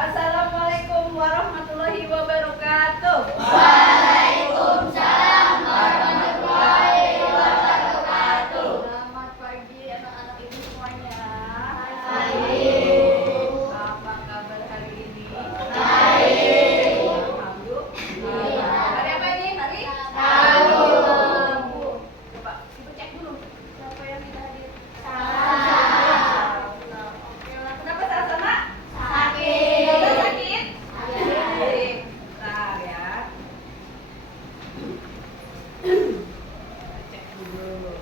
Assalamualaikum warahmatullahi wabarakatuh. Waalaikumsalam warahmatullahi wabarakatuh. Selamat pagi anak-anak ibu semuanya. Pagi. Apa kabar hari ini? Baik. Alhamdulillah. Hari apa ini? Hari Rabu. Rabu. Coba ibu cek dulu siapa yang tidak hadir. Oke lah. Kenapa Sasana? Sakit. Kenapa sakit? Sakit. Bentar ya. Cek dulu.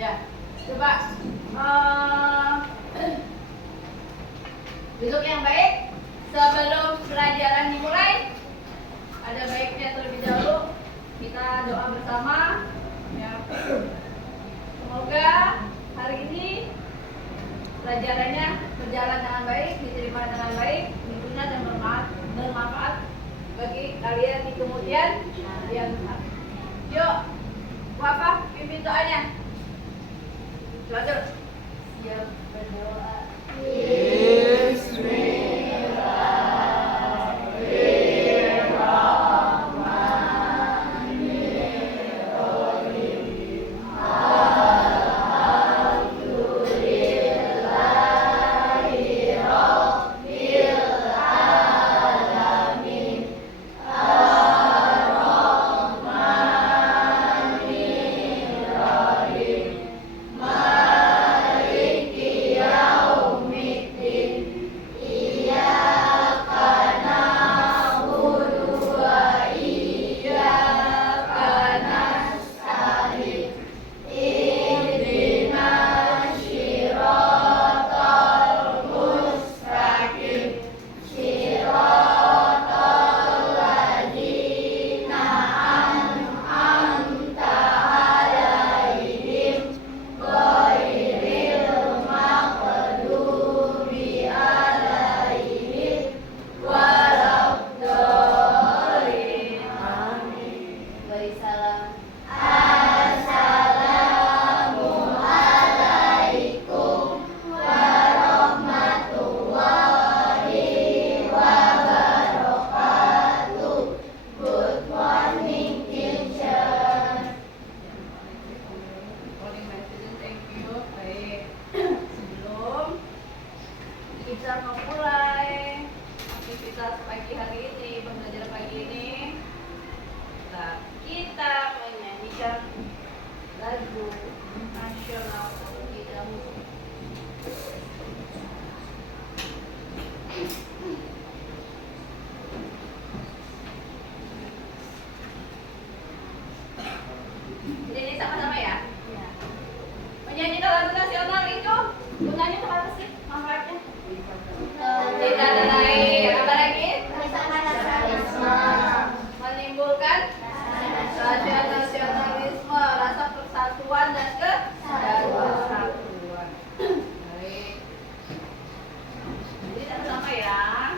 Ya, coba duduk yang baik. Sebelum pelajaran dimulai, ada baiknya terlebih dahulu kita doa bersama. Ya. Semoga hari ini pelajarannya berjalan dengan baik, diterima dengan baik, berguna dan bermanfaat bagi kalian di kemudian yang hari. Yuk, Wafa, pimpin doanya. Belajar. Siap berdoa. Assalamualaikum warahmatullahi wabarakatuh. Good morning, teacher. Morning, my student. Thank you. Baik. Sebelum kita memulai aktivitas pagi hari ini, pembelajaran pagi ini, kita menyanyikan lagu nasional terlebih dahulu. Jadi ini sama-sama ya. Menyanyikan lagu nasional itu gunanya untuk apa sih? Manfaatnya? Cinta dan air. Apa lagi? Menimbulkan rasa nasionalisme, rasa persatuan dan kesatuan. Baik. Jadi sama-sama ya.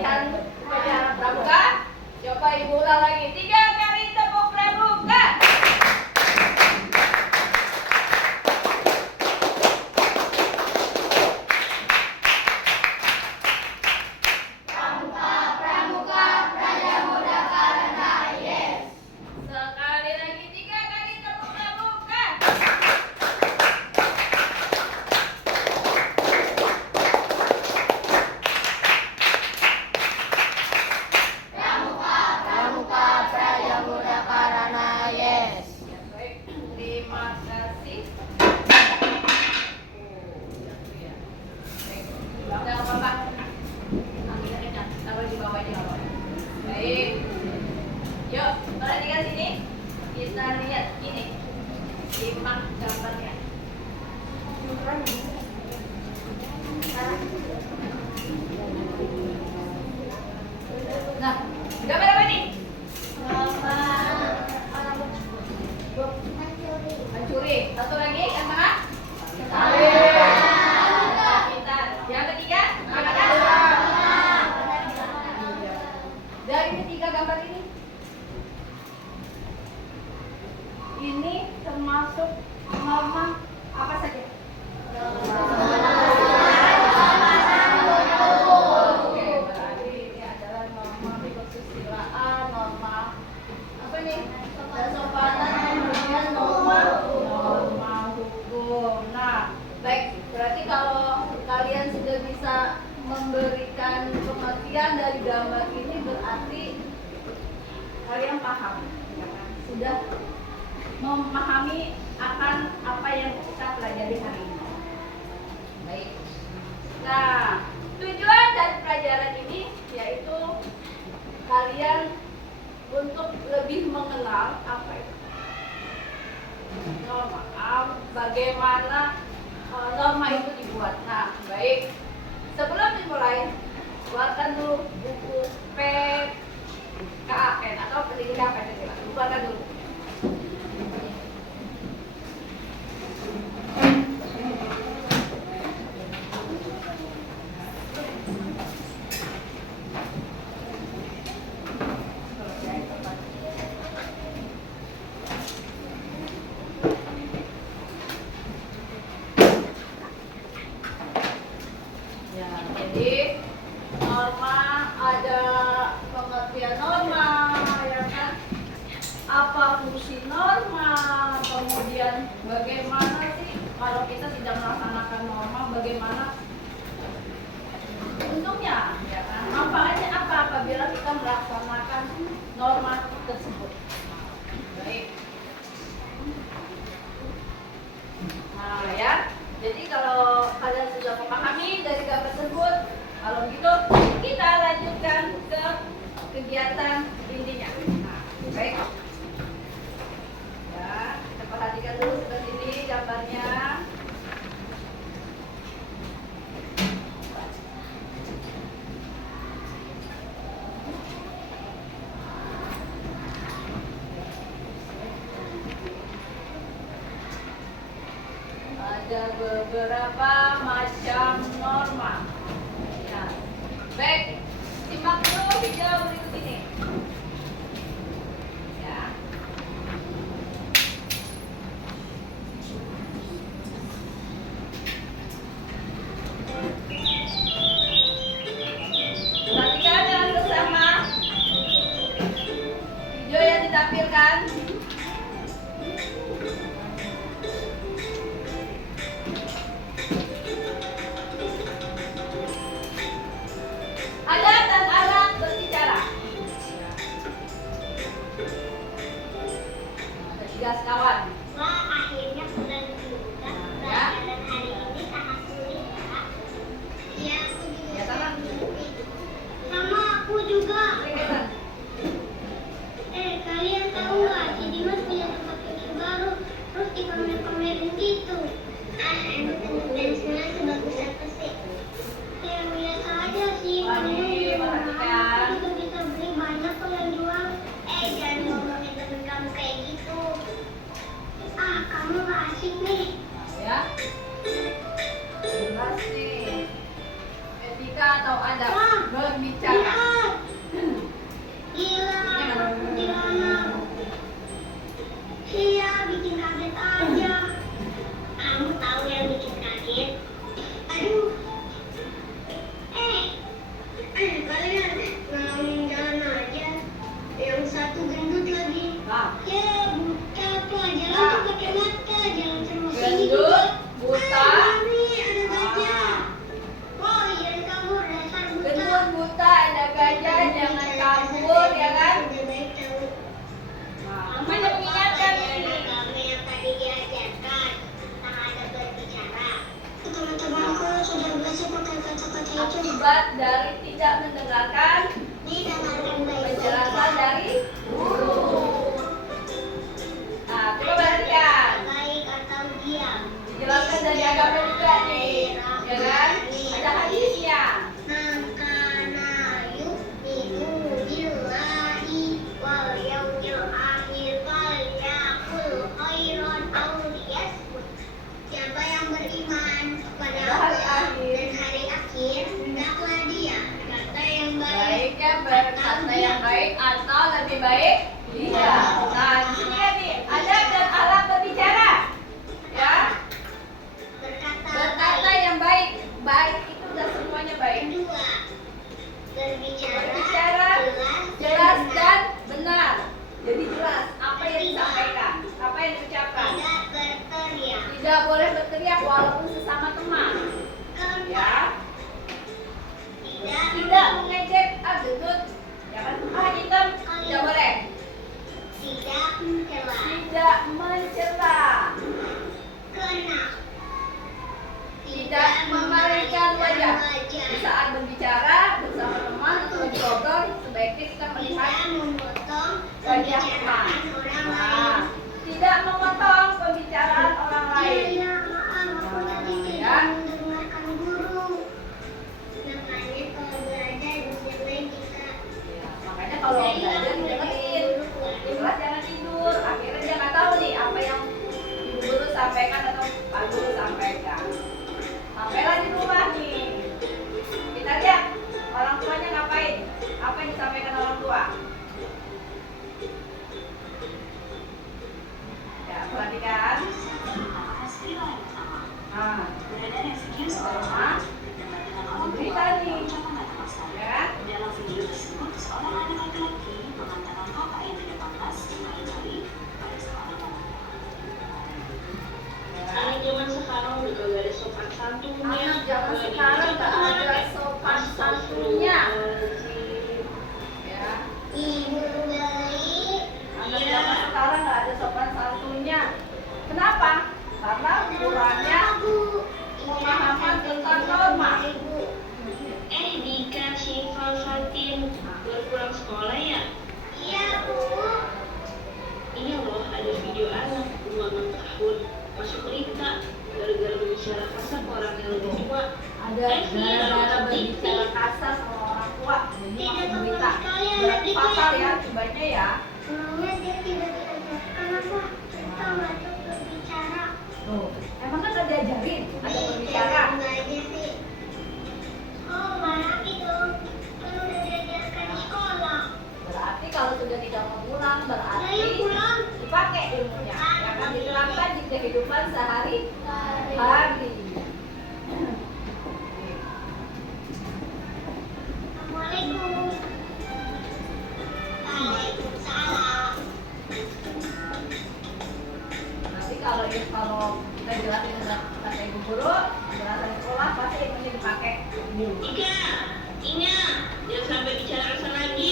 latihan upacara pramuka. Coba ibu ulang lagi 3 kali tepuk pramuka. Pramuka, pramuka, praja muda karana, yes. Sekali lagi 3 kali tepuk pramuka. Pramuka, pramuka, praja muda karana, yes. Ya, baik. Terima kasih. Baik. Udah nggak apa-apa. Ambilnya kencang. Taruh di bawah aja nggak apa-apa. Baik. Yuk, perhatikan sini. Kita lihat ini. Simak gambarnya. Nah, gambar apa nih? Mencuri. Satu lagi, yang mana? Pintar. Yang ketiga, mana? Dari ketiga gambar ini termasuk norma apa saja? Oke, berarti ini adalah norma kesusilaan, norma apa nih? Kesopanan, kemudian norma hukum. Nah, baik. Berarti kalau kalian sudah bisa memberikan pengertian dari gambar ini, berarti kalian paham, ya kan? Sudah memahami akan apa yang kita pelajari hari ini. Baik. Nah, tujuan dari pelajaran ini yaitu kalian untuk lebih mengenal apa itu norma, bagaimana norma itu dibuat. Nah, baik. Sebelum dimulai, keluarkan dulu buku PKN atau pendidikan Pancasila. Keluarkan dulu. Ya, jadi norma ada pengertian norma, ya kan? Apa fungsi norma? Kemudian bagaimana sih kalau kita tidak melaksanakan norma, bagaimana untungnya, ya kan? Manfaatnya apa apabila kita melaksanakan norma tersebut? Baik. Nah, ya. Jadi kalau kalian sudah memahami dari gambar tersebut, kalau gitu kita lanjutkan ke kegiatan intinya. Nah, baik. Ya, kita perhatikan dulu seperti ini gambarnya. Ada beberapa macam norma. Ya. Baik, simak dulu video berikut ini. Ya. Perhatikan dengan sesama video yang ditampilkan. campur ya kan. Nah, Namanya mengingatkan nih. Kami yang tadi diajarkan tentang ada berbicara. Teman-temanku sudah belajar pakai kata-kata itu. akibat dari tidak mendengarkan Didengarkan baik-baik. penjelasan dari guru. Nah, coba perhatikan. Baik atau diam. Dijelaskan dari agama juga nih, ya kan? Ada hadisnya. Mangkana yu'minu billahi wal yaumil akhir falyaqul khairan aw liyasmut. Siapa yang beriman kepada Hari Allah akhir. dan hari akhir, hendaklah dia kata yang baik. Baiknya berkata yang baik atau lebih baik tidak. Nah, di sini kan nih ada dan alat berbicara. Ya, berkata yang baik. Baik itu udah semuanya baik. Kedua, berbicara Berbicara jelas dan benar. Jadi jelas apa yang disampaikan, apa yang diucapkan. tidak berteriak. Tidak boleh berteriak walaupun sesama teman. Keempat, Ya, tidak mengejek gendut. Ya kan? Hitam tidak boleh. tidak mencela. Tidak mencela. Keenam, Tidak memalingkan wajah. Di saat berbicara bersama teman atau lagi ngobrol, sebaiknya kita melihat tidak memotong wajah pembicaraan teman. orang Nah, lain. tidak memotong pembicaraan orang lain. Iya, maaf, aku tadi Ya. tidak mendengarkan guru. Makanya kalau belajar didengarin kita. Ya, makanya kalau belajar didengerin. Di kelas jangan tidur. Akhirnya dia nggak tahu nih apa yang ibu guru sampaikan atau pak guru sampaikan. Sampailah di rumah nih. Kita lihat orang tuanya ngapain. Apa yang disampaikan orang tua. Ya, perhatikan. Nah, sama berita nih. Ya. Dalam video tersebut, seorang anak laki-laki mengatakan kakak yang tidak pantas sekali-kali pada seorang anak. Anak zaman sekarang udah gak ada sopan santunnya. Anak zaman sekarang nggak ada sopan santunnya. Ya. Ibu baik. Anak zaman sekarang nggak ada sopan santunnya. Kenapa? Karena kurangnya pemahaman tentang norma. Dika Syifa Fatin baru pulang sekolah ya? Iya, Bu. Ini loh ada video anak umur 6 tahun masuk berita gara-gara berbicara kasar ke orang yang lebih tua. Ada gara-gara berbicara kasar sama orang tua. Jadi masuk berita. Berarti fatal ya akibatnya ya. Emangnya dia tidak diajarkan apa? Kita nggak tahu berbicara. Tuh, emang kan udah diajarin ada berbicara. Enggak aja sih. Oh, marah dong. Kan udah diajarkan di sekolah. Berarti kalau sudah tidak mau pulang berarti Ayo pulang. dipakai ilmunya. Yang akan diterapkan di kehidupan sehari-hari. Assalamualaikum. Waalaikumsalam. Nanti kalau kita jelasin dengan kata ibu guru, penjelasan sekolah pasti ilmunya dipakai. Ika, ingat jangan sampai bicara kasar lagi.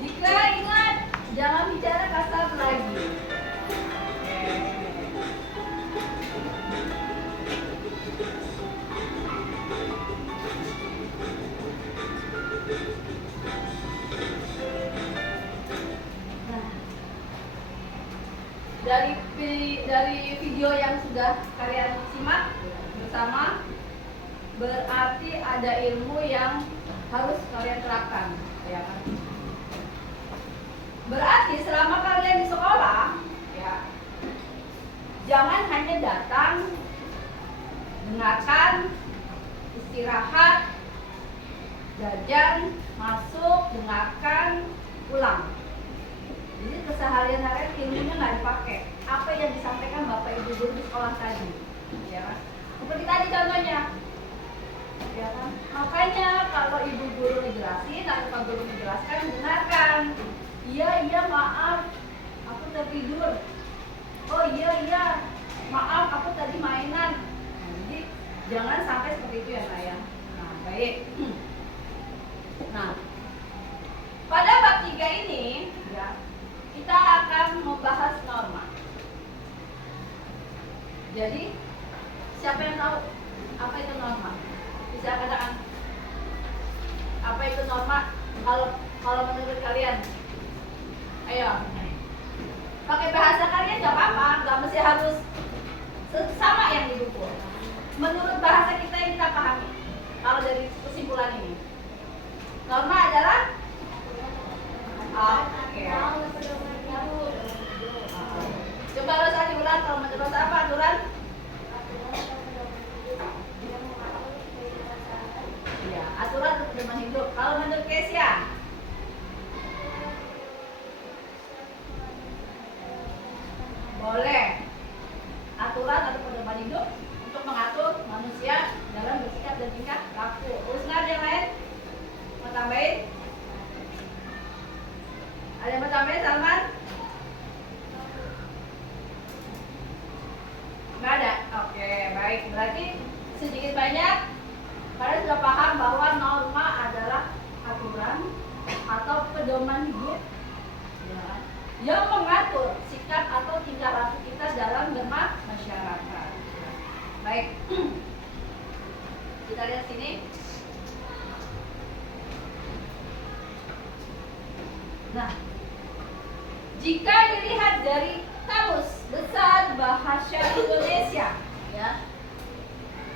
Jika ingat, jangan bicara kasar lagi. Nah, dari video yang sudah kalian simak bersama, berarti ada ilmu yang harus kalian terapkan, ya kan? Berarti selama kalian di sekolah, ya, jangan hanya datang, dengarkan, istirahat, jajan, masuk, dengarkan, pulang. Jadi keseharian-harian ilmunya nggak dipakai. Apa yang disampaikan bapak ibu guru di sekolah tadi, ya kan? Seperti tadi contohnya, ya kan? Makanya kalau ibu guru ngejelasin atau pak guru menjelaskan, dengarkan. Iya maaf, aku tertidur. Oh iya maaf, aku tadi mainan. Nah, jadi jangan sampai seperti itu ya Nak ya. Nah baik. Nah Jadi siapa yang tahu apa itu norma? Bisa katakan apa itu norma? Kalau menurut kalian, ayo pakai bahasa kalian nggak apa-apa, nggak mesti harus sama yang di buku. Menurut bahasa kita yang kita pahami, kalau dari kesimpulan ini, norma adalah oke. Coba Rosa diulang, kalau menurut Rosa apa aturan? Iya, aturan untuk pedoman hidup. Kalau menurut Kesia? Boleh. Aturan atau pedoman hidup untuk mengatur manusia dalam bersikap dan tingkah laku. Terus nggak ada yang lain? Mau tambahin? Ada yang mau tambahin, Salman? Nggak ada? Oke, baik. Berarti sedikit banyak kalian sudah paham bahwa norma adalah aturan atau pedoman hidup yang mengatur sikap atau tingkah laku kita dalam bermasyarakat. Baik, kita lihat sini. Nah, jika dilihat dari Kamus Besar Bahasa Indonesia, ya,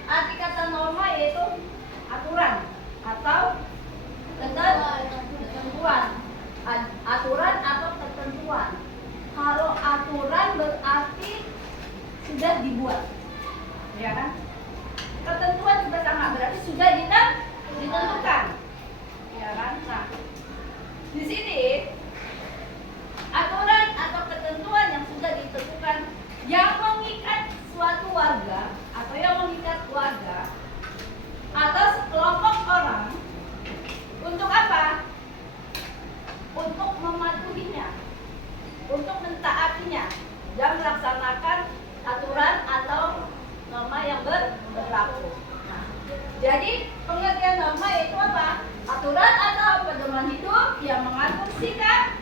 arti kata norma yaitu aturan atau ketentuan. Aturan atau ketentuan. Kalau aturan berarti sudah dibuat, ya kan? Ketentuan juga sama, berarti sudah ditentukan, ya kan? Nah, di sini aturan atau ketentuan yang sudah ditentukan yang mengikat suatu warga atau yang mengikat keluarga atau sekelompok orang untuk apa? Untuk mematuhinya, untuk mentaatinya dan melaksanakan aturan atau norma yang berlaku. Nah, jadi pengertian norma itu apa? Aturan atau pedoman hidup yang mengatur sikap,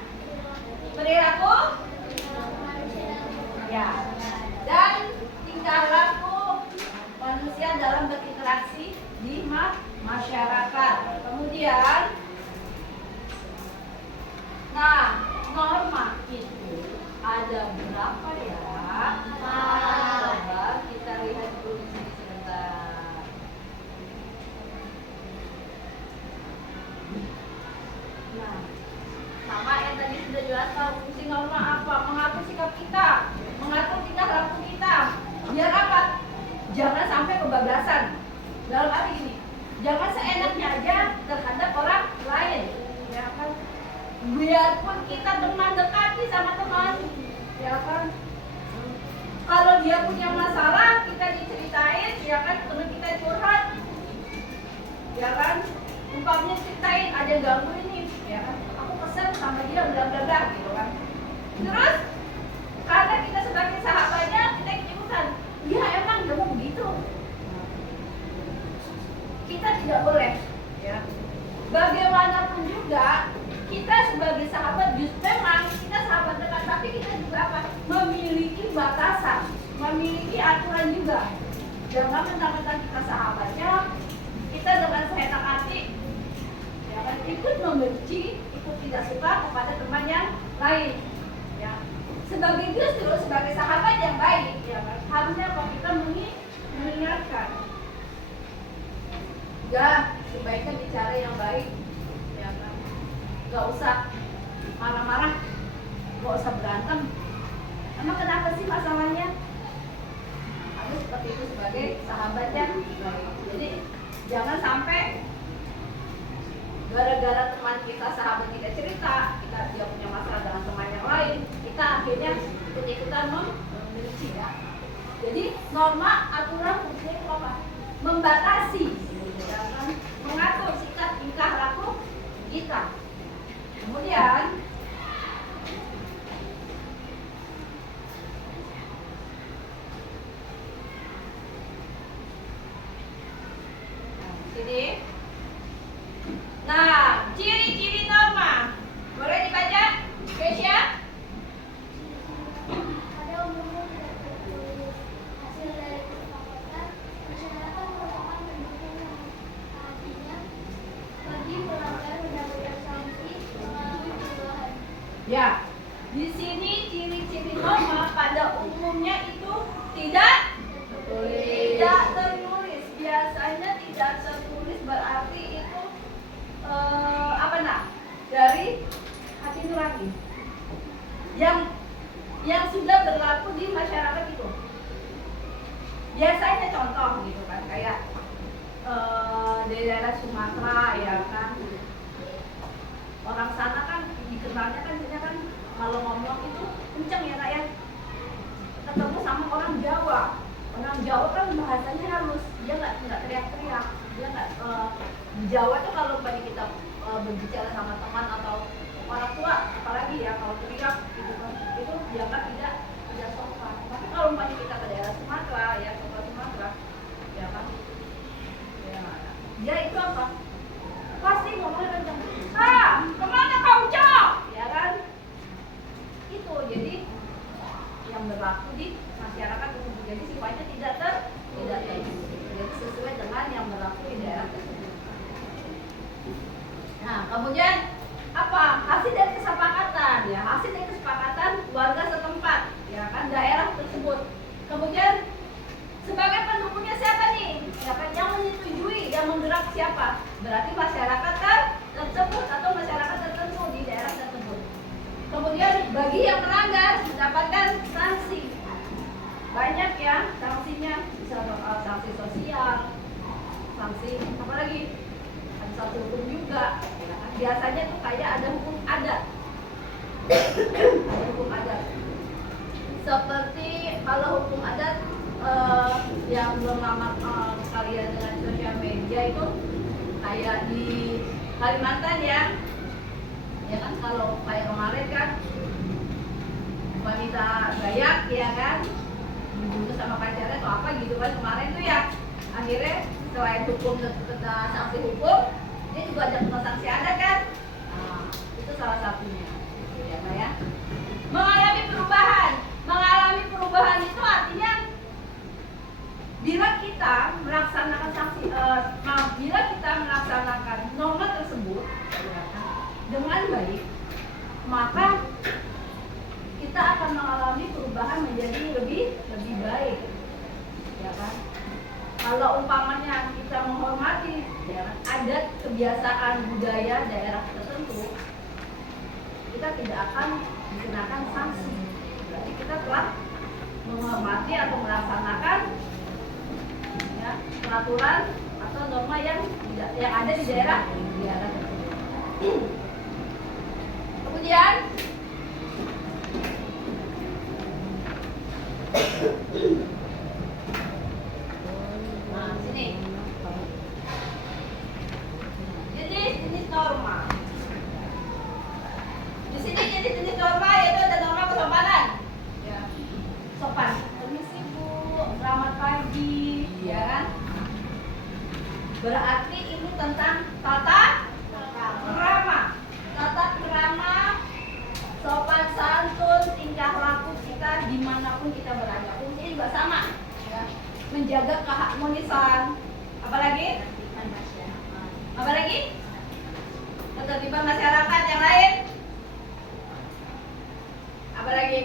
perilaku, ya, dan tingkah laku manusia dalam berinteraksi di masyarakat. Kemudian, nah, norma itu ada berapa ya? Coba kita lihat dulu di sini sebentar. Nah, sama yang tadi sudah jelas tahu fungsi norma apa? Mengatur sikap kita, mengatur tingkah laku kita. Biar apa? Jangan sampai kebablasan. Dalam arti ini, jangan seenaknya aja terhadap orang lain, ya kan? Biarpun kita teman dekati sama teman, ya kan? Kalau dia punya masalah, kita diceritain, ya kan? Teman kita curhat, ya kan? Umpamanya ceritain ada ganggu ini, ya kan? Aku kesel sama dia, bla bla bla, gitu kan? Terus karena kita sebagai sahabatnya, kita ikutan, ya emang dia mau begitu. Kita tidak boleh, ya. Bagaimanapun juga kita sebagai sahabat, memang kita sahabat dekat, tapi kita juga apa? Memiliki batasan, memiliki aturan juga. Jangan mentang-mentang kita sahabatnya, kita dengan seenak hati, ya kan, ikut membenci, ikut tidak suka kepada teman yang lain. Ya. Sebagai justru sebagai sahabat yang baik, ya kan, harusnya kalau kita mengingatkan, ya sebaiknya bicara yang baik, ya kan. Gak usah marah-marah, gak usah berantem. Emang kenapa sih masalahnya? Harus seperti itu sebagai sahabat yang baik. Jadi jangan sampai gara-gara teman kita, sahabat kita cerita, dia punya masalah dengan teman yang lain, kita akhirnya ikut-ikutan membenci, ya. Jadi norma, aturan fungsinya itu apa? Membatasi, ya kan? Mengatur sikap tingkah laku kita. Kemudian sini. Nah, ciri-ciri norma boleh dibaca, Kesia? Pada umumnya tidak tertulis hasil Ya, di sini ciri-ciri norma pada umumnya itu tidak tertulis. Biasanya tidak tertulis berarti itu apa nah? Dari hati nurani. Yang sudah berlaku di masyarakat itu. Biasanya contoh gitu kan, kayak di daerah Sumatera ya kan, orang sana kan dikenalnya kan biasanya kan kalau ngomong itu kenceng ya kak ya. Ketemu sama orang Jawa kan bahasanya halus, dia nggak teriak-teriak, dia nggak di Jawa tuh kalau kita berbicara sama teman atau orang tua, apalagi ya kalau teriak gitu kan, itu dianggap tidak sopan. Tapi kalau kita ke daerah Sumatera ya, ke Sumatera ya kan, ya, dia itu apa? Pasti ngomongnya kencang. Kemana kau cok? Ya kan? Itu jadi yang berlaku di masyarakat tersebut. Jadi sifatnya tidak tertulis. Jadi sesuai dengan yang berlaku di daerah tersebut. Nah, kemudian apa? Hasil dari kesepakatan ya, hasil dari kesepakatan warga setempat ya kan, daerah tersebut. Kemudian sebagai pendukungnya siapa nih? Ya kan, yang menyetujui, yang menggerak siapa? Berarti masyarakat tersebut atau masyarakat tertentu di daerah tersebut. Kemudian bagi yang melanggar mendapatkan sanksi. Banyak ya sanksinya, bisa sanksi sosial, sanksi apa lagi? Ada sanksi hukum juga. Ya kan? Biasanya tuh kayak ada hukum adat. Ada hukum adat. Seperti kalau hukum adat yang belum lama sekalian dengan sosial media itu kayak di Kalimantan ya kan, kalau kayak kemarin kan wanita Dayak ya kan dibunuh sama pacarnya atau apa gitu kan kemarin tuh ya, akhirnya selain hukum kena sanksi hukum, dia juga ada kena sanksi adat kan. Nah, itu salah satunya ya kan ya. Mengalami perubahan itu artinya bila kita melaksanakan bila kita melaksanakan norma tersebut ya kan, dengan baik, maka kita akan mengalami perubahan menjadi lebih baik ya kan. Kalau umpamanya kita menghormati ya kan, adat kebiasaan budaya daerah tertentu, kita tidak akan dikenakan sanksi. Berarti kita telah menghormati atau melaksanakan ya, peraturan atau norma yang ada di daerah tersebut. Kemudian nah sini jenis norma. Di sini jenis norma yaitu ada norma kesopanan. Ya. Sopan. Permisi Bu, selamat pagi, ya kan? Berarti ini tentang tata krama, sopan santun, tingkah laku kita dimanapun kita berada. Fungsinya juga sama, ya. Menjaga keharmonisan. Apalagi? Ketertiban masyarakat. Yang lain? Apalagi?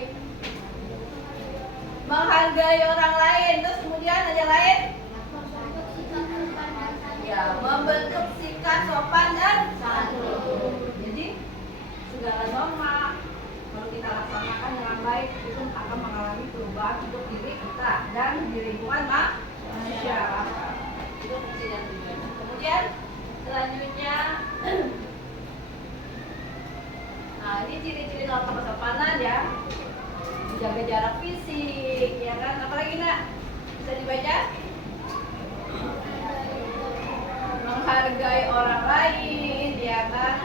Menghargai orang lain. Terus kemudian ada yang lain? Ya, membentuk sikap sopan dan santun. Jadi segala norma kalau kita laksanakan dengan baik itu akan mengalami perubahan untuk diri kita dan di lingkungan masyarakat. Itu fungsi dan tujuan. Kemudian selanjutnya, nah ini ciri-ciri norma kesopanan ya. Menjaga jarak fisik, ya kan? Apalagi nak? Bisa dibaca? Menghargai orang lain, ya kan?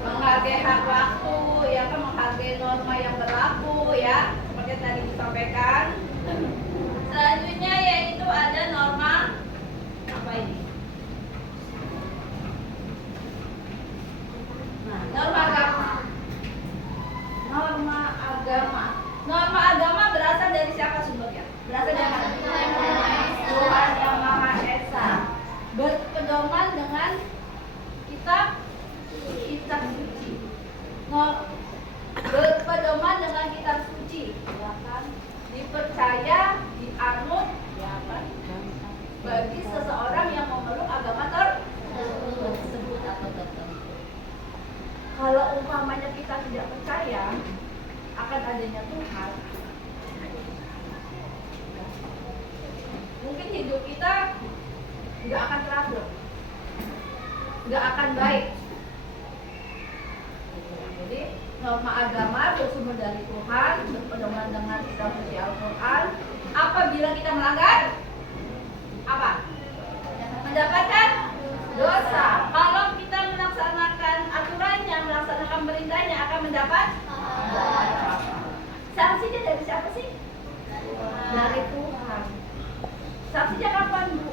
Menghargai hak waktu, ya kan? Menghargai norma yang berlaku, ya. Seperti yang tadi disampaikan. Selanjutnya yaitu ada norma apa ini? Nah, norma agama. Norma agama berasal dari siapa sumbernya? Berasal dari mana? Tuhan Yang Maha Esa. Berpedoman dengan kitab suci. selamanya kita tidak percaya akan adanya Tuhan, mungkin hidup kita nggak akan teratur, nggak akan baik. Jadi norma agama bersumber dari Tuhan, berpedoman dengan kitab suci Al-Quran. Apabila kita melanggar, apa? Mendapatkan dosa. Kalau kita melaksanakan aturannya, melaksanakan perintahnya, akan mendapat sanksinya dari siapa sih? Dari Tuhan. Sanksinya kapan, Bu?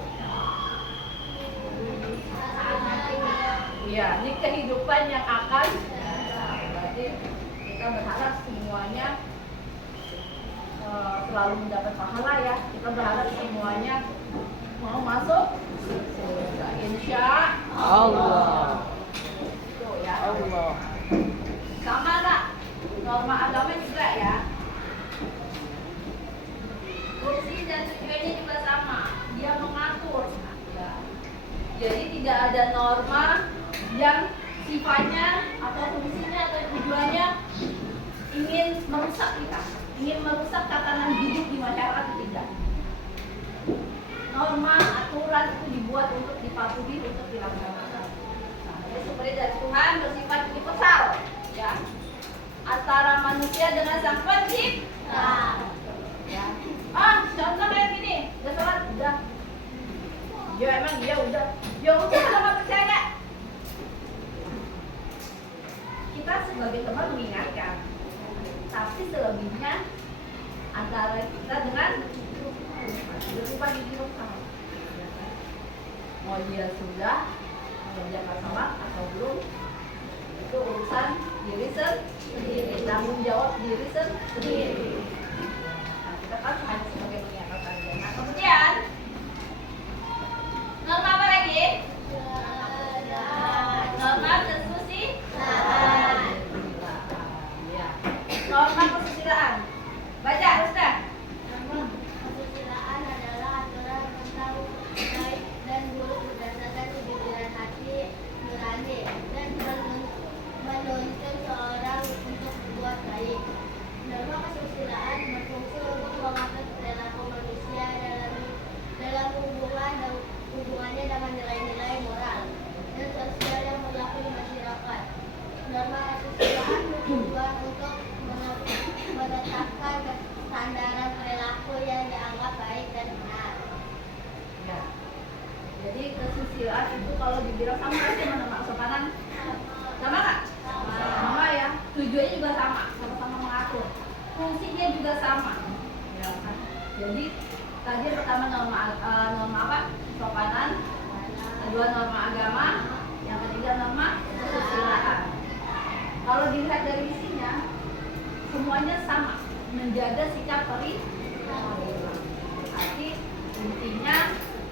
Ya, ini kehidupan yang akan. Berarti kita berharap semuanya selalu mendapat pahala ya. Kita berharap semuanya mau masuk surga, insya Allah. Tuh ya. Allah. Sama nak, norma agama juga ya. Fungsi dan tujuannya juga sama. Dia mengatur. Ya. Jadi tidak ada norma yang sifatnya atau fungsinya atau tujuannya ingin merusak kita, ingin merusak tatanan hidup di masyarakat, tidak. Norma, aturan itu dibuat untuk dipatuhi, untuk dilaksanakan. Nah, jadi sumber dari Tuhan bersifat universal, ya, antara manusia dengan sang pencipta. Ya. Contoh kayak gini, udah sholat, udah. Ya emang iya udah. Ya udah kalau nggak percaya. Kita sebagai teman mengingatkan, tapi selebihnya antara kita dengan bersifat universal. Mau dia sudah mengerjakan sholat atau belum, itu urusan diri sendiri, tanggung jawab diri sendiri. Nah, kita kan hanya sebagai mengingatkan saja. Nah, kemudian norma apa lagi? Norma kesusilaan. Ya. Norma kesusilaan. Baca, Ustaz. Norma kesusilaan adalah aturan tentang baik dan buruk berdasarkan kejujuran hati nurani dan menuntun seorang untuk berbuat baik. Norma kesusilaan berfungsi untuk mengatur perilaku manusia dalam hubungannya dengan nilai-nilai moral dan sosial yang berlaku di masyarakat. Norma kesusilaan bertujuan untuk menetapkan kestandaran perilaku yang dianggap baik dan benar. Ya. Jadi kesusilaan itu kalau dibilang sama sih sama sopanan? Sama nggak? Sama ya. Tujuannya juga sama, sama-sama mengatur. Fungsinya juga sama. Ya kan? Jadi tadi pertama norma apa? Sopanan. Kedua norma agama. Yang ketiga norma kesusilaan. Kalau dilihat dari isinya, semuanya sama, menjaga sikap perilaku. Arti intinya,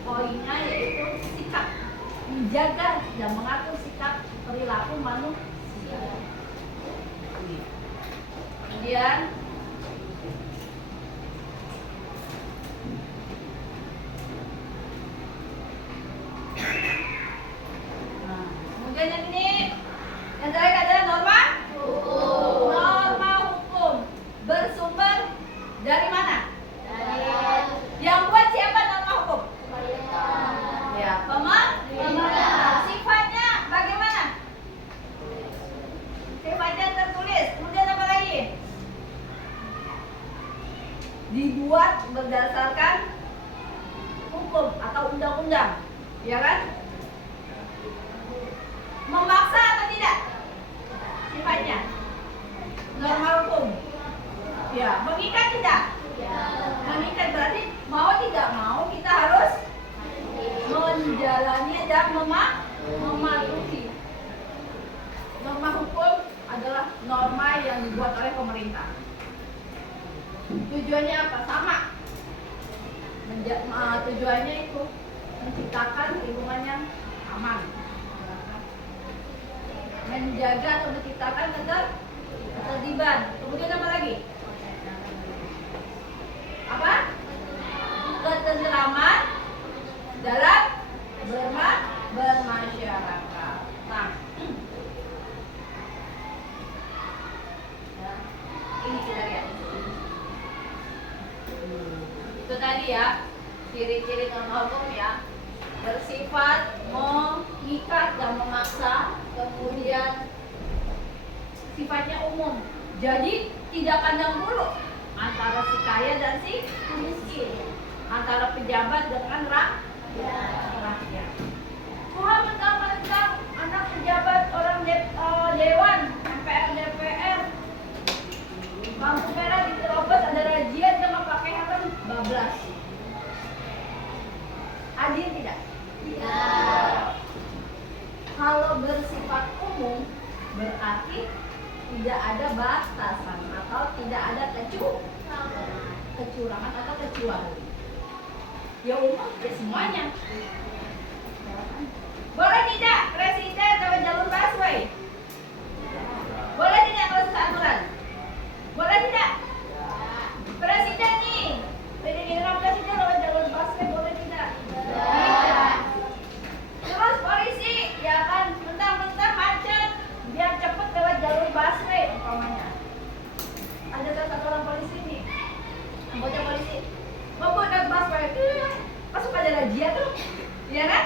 poinnya yaitu sikap, menjaga dan mengatur sikap perilaku manusia. Kemudian kemudian yang ini, yang terakhir adalah norma hukum. Norma hukum bersumber dari mana? Yang buat siapa norma hukum? Ya, pemerintah. Sifatnya bagaimana? Sifatnya tertulis. Kemudian apa lagi? Dibuat berdasarkan hukum atau undang-undang, ya kan? Memaksa atau tidak? Sifatnya norma hukum. Ya, mengikat tidak? Mengikat berarti mau tidak mau kita harus menjalani dan mematuhi. Norma hukum adalah norma yang dibuat oleh pemerintah. Tujuannya apa? Sama. Tujuannya itu menciptakan lingkungan yang aman, menjaga atau menciptakan ketertiban. Kemudian apa lagi? Apa? Ketentraman dalam bermasyarakat. Nah, tadi ya, ciri-ciri norma hukum ya, bersifat mengikat dan memaksa, kemudian sifatnya umum. Jadi tidak pandang bulu antara si kaya dan si miskin, antara pejabat dengan rakyat. Tuhan mentang-mentang anak pejabat orang dewan, MPR, DPR, lampu merah diterobos, ada razia, dia nggak pakai helm, bablas. Adil tidak? Tidak. Kalau bersifat umum berarti tidak ada batasan atau tidak ada kecurangan atau kecuali. Ya umum, ya semuanya. Boleh tidak presiden lewat jalur busway? Boleh tidak kalau sesuai aturan? Boleh tidak? Presiden nih, general presiden lewat jalur busway boleh tidak? Tidak. Terus polisi, ya kan, mentang-mentang macet, biar cepet lewat jalur busway umpamanya. Ada salah satu orang polisi nih, anggota polisi, ngebut lewat busway, pas pada razia tuh, iya kan?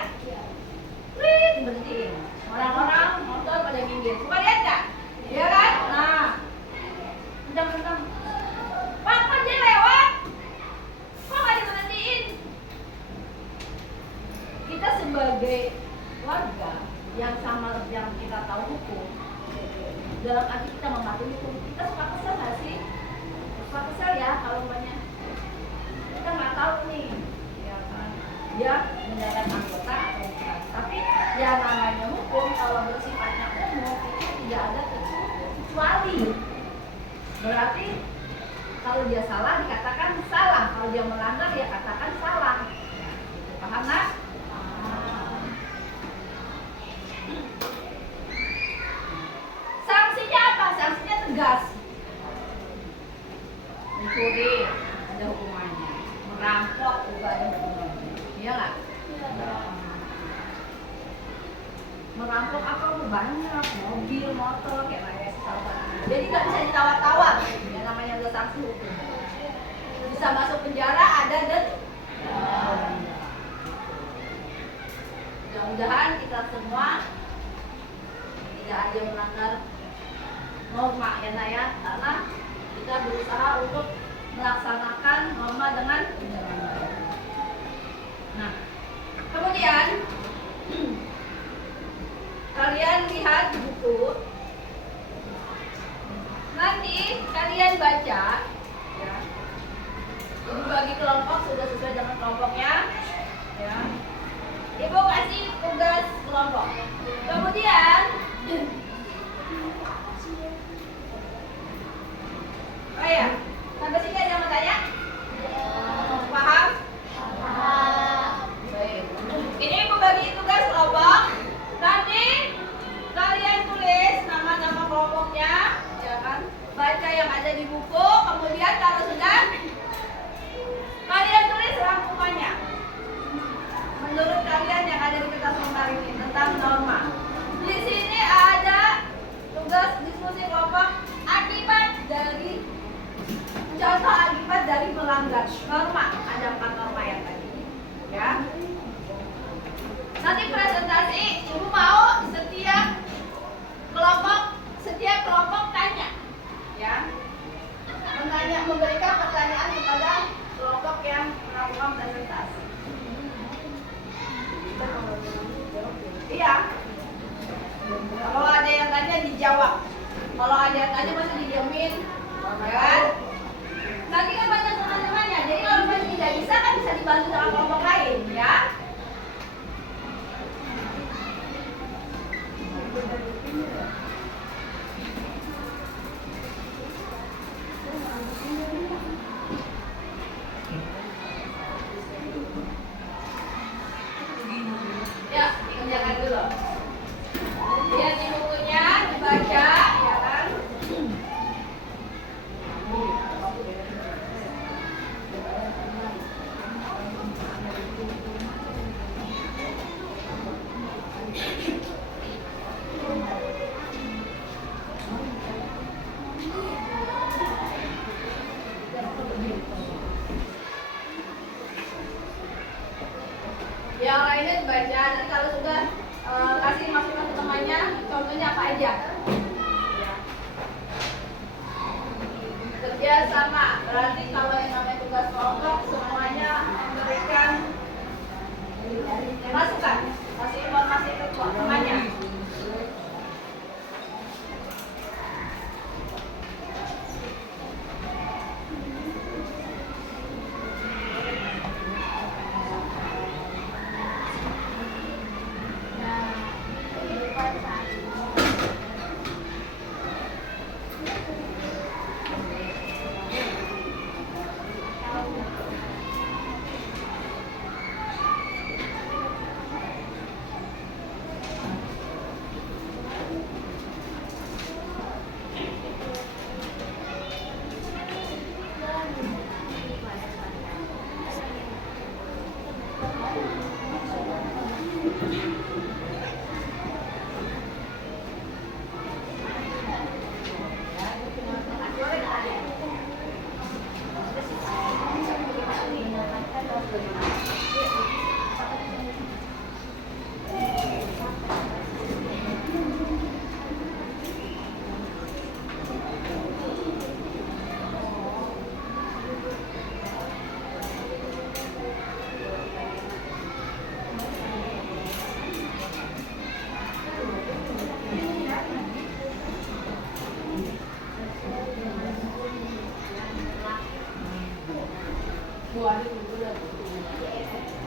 Berhentiin. Orang-orang motor pada minggir. Suka lihat nggak? Iya kan? Nah, mentang-mentang, Pak, kok dia lewat? Kok nggak diberhentiin? Kita sebagai warga yang kita tahu hukum, dalam arti kita mematuhi hukum, kita suka kesel nggak sih? Suka kesel ya kalau banyak. Kita nggak tahu nih, ya kan? Dia menjalankan anggota atau bukan. Tapi ya namanya hukum kalau bersifatnya umum itu tidak ada kecuali. Berarti kalau dia salah dikatakan salah, kalau dia melanggar dia katakan salah. Paham nggak? Sanksinya apa? Sanksinya tegas. Mencuri ada hukumannya, merampok juga ada hukumannya. Iya nggak? Merampok apa banyak, mobil, motor, kayak raya sesuatu. Jadi nggak bisa ditawar-tawar, ya namanya udah sanksi hukum. Bisa masuk penjara, ada dan mudah-mudahan kita semua tidak ada yang melanggar norma ya Naya, karena kita berusaha untuk melaksanakan norma dengan benar. Nah, kemudian kalian lihat di buku, nanti kalian baca ya, dibagi kelompok sudah sesuai dengan kelompoknya ya. Ibu kasih tugas kelompok, kemudian oh ya, sampai sini ada yang mau tanya? Paham? Baik. Ini ibu bagi tugas kelompok. Nanti kalian tulis nama-nama kelompoknya, ya kan? Baca yang ada di buku. Kemudian kalau sudah, kalian tulis rangkumannya. Menurut kalian yang ada di kertas lembar ini tentang norma. Di sini ada tugas diskusi kelompok akibat dari contoh akibat dari melanggar norma. Ada 4 norma yang tadi, ya. Nanti presentasi, ibu mau setiap kelompok tanya, ya, memberikan pertanyaan kepada kelompok yang melakukan presentasi. Iya. Kalau ada yang tanya dijawab. Kalau ada yang tanya masih dijamin, kan? Nanti kan banyak teman-temannya. Jadi kalau masih tidak bisa kan bisa dibantu sama kelompok lain, ya. Ya, dikerjakan dulu. Lihat di bukunya, dibaca, ya kan? contohnya apa aja? Kerja sama, berarti kalau yang namanya tugas kelompok semuanya memberikan masukan, kasih informasi ke temannya.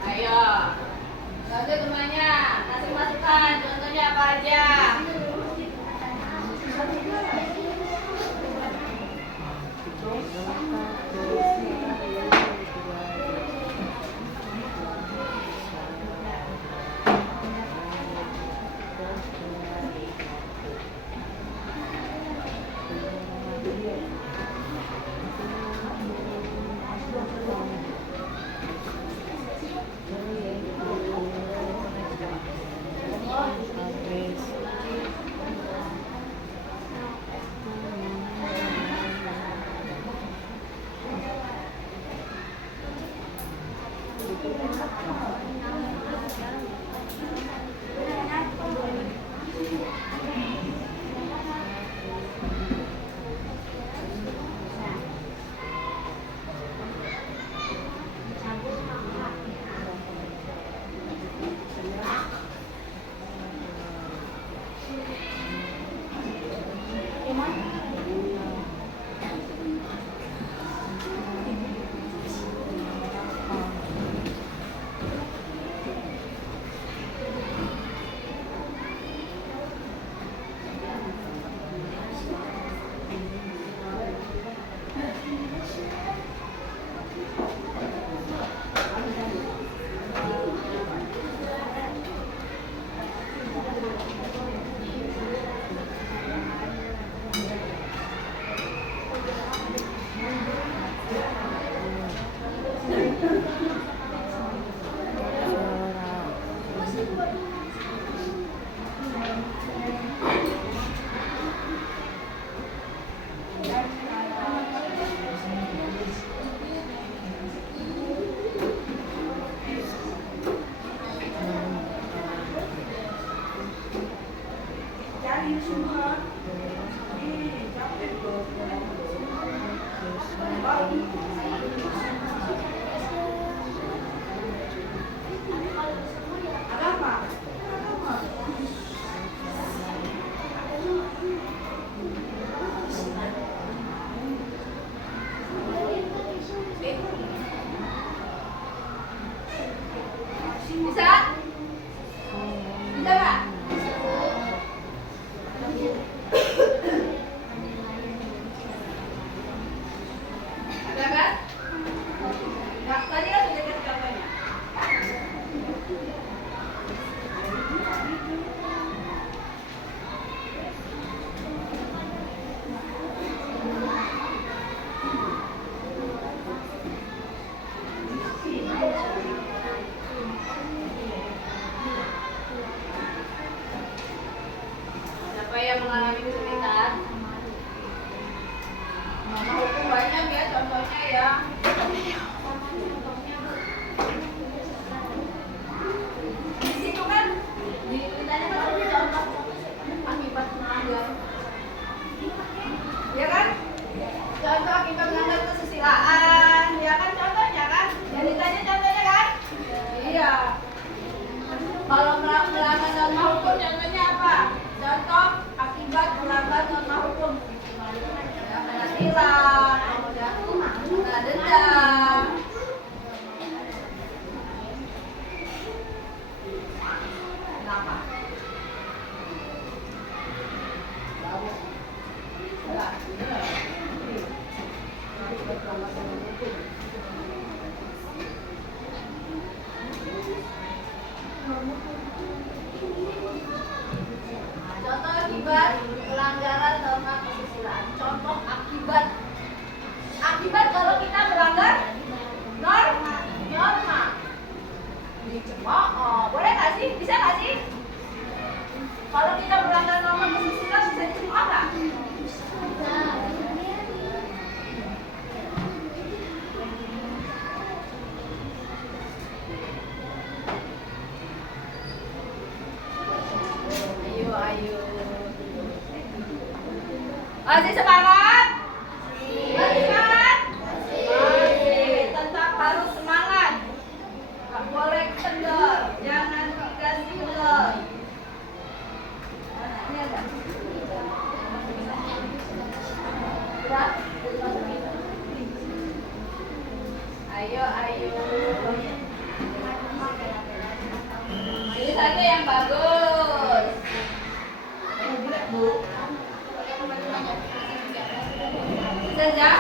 Ayo, bantu temannya, kasih masukan, contohnya apa aja? Yang mengalami kesulitan, mama hukum banyak ya, contohnya ya. Di situ kan, di ceritanya kan ada contoh akibat tilang, kena denda. Kenapa? Contoh akibat pelanggaran norma kesusilaan. Contoh akibat kalau kita melanggar norma. Dicemooh, boleh nggak sih? Bisa nggak sih? Kalau kita melanggar norma kesusilaan bisa dicemooh nggak? Ayo. Masih semangat? Masih semangat? Masih. Tetap harus semangat. Gak boleh kendor. Jangan dikasih kendor. Ini ada. Berat? Ayo. Ini saja yang bagus. Saja.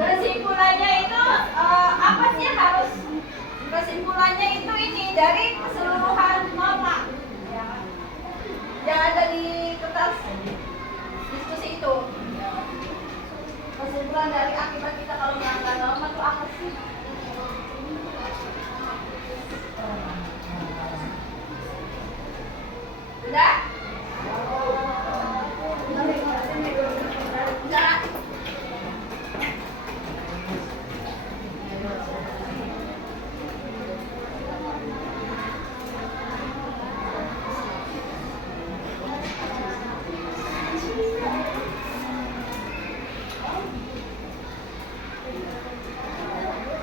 Kesimpulannya itu apa sih yang harus? Kesimpulannya itu ini dari keseluruhan norma yang ada di kertas diskusi itu. Kesimpulan dari akibat kita kalau melanggar norma itu apa sih? Udah? Udah?